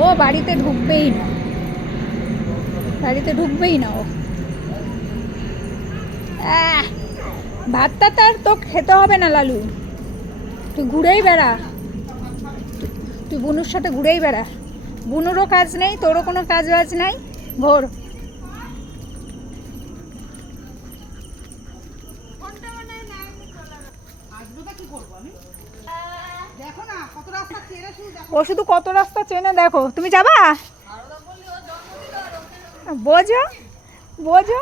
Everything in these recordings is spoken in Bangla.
ও বাড়িতে ঢুকবেই না, বাড়িতে ঢুকবেই না ও। ভাতটা তার তো খেতে হবে না লালু, তুই ঘুরেই বেড়া, তুই বুনুর সাথে ঘুরেই বেড়া। বুনুরও কাজ নেই, তোরও কোনো কাজ বাজ নাই। ভোর ও শুধু কত রাস্তা চেনে, দেখো তুমি যাবা, বোঝো বোঝো।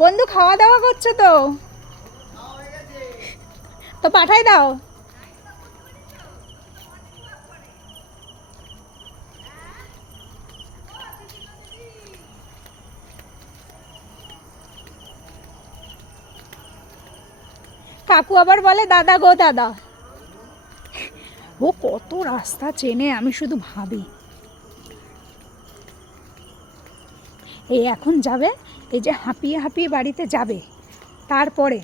বন্ধু খাওয়া দাওয়া করছো তো, তো পাঠাই দাও। কাকু আবার বলে দাদা গো দাদা। ও কত রাস্তা চেনে, আমি শুধু ভাবি। এই এখন যাবে, এই যে হাঁপিয়ে হাঁপিয়ে বাড়িতে যাবে, তারপরে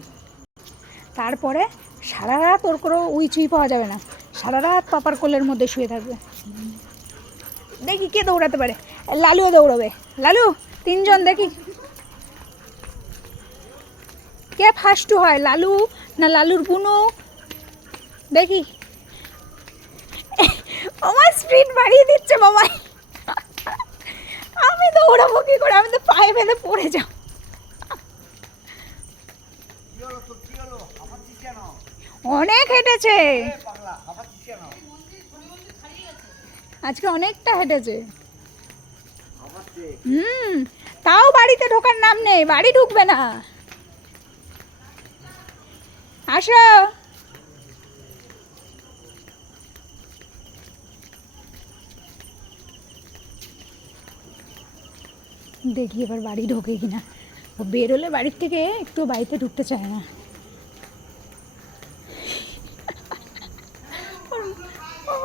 তারপরে সারা রাত ওর কোনো উইচুই পাওয়া যাবে না, সারা রাত পাপার কোলের মধ্যে শুয়ে থাকবে। দেখি কে দৌড়াতে পারে, লালুও দৌড়াবে। লালু, তিনজন দেখি কে ফার্স্ট হয়, লালু না লালুর বুনু, দেখি। আমার স্পিড বাড়িয়ে দিচ্ছে মামাই, আমি দৌড়াবো কি করে, আমি তো পায়ে ফেলে পড়ে যাও। অনেক হেঁটেছে আজকে, অনেকটা হেঁটেছে। তাও বাড়িতে ঢোকার নাম নেই, বাড়ি ঢুকবে না। আসো, দেখি এবার বাড়ি ঢোকে কিনা। ও বেরোলে বাড়ির থেকে একটু বাড়িতে ঢুকতে চায় না।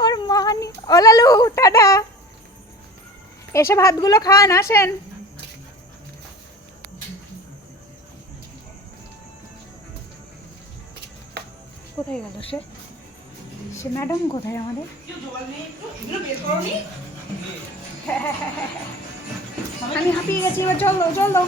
ওর মা ও লালু টাটা, এসে ভাতগুলো খান, আসেন। কোথায় গেল সে, সে ম্যাডাম কোথায় আমাদের? আমি হাঁপিয়ে গেছি, এবার চল দাও চল দাও।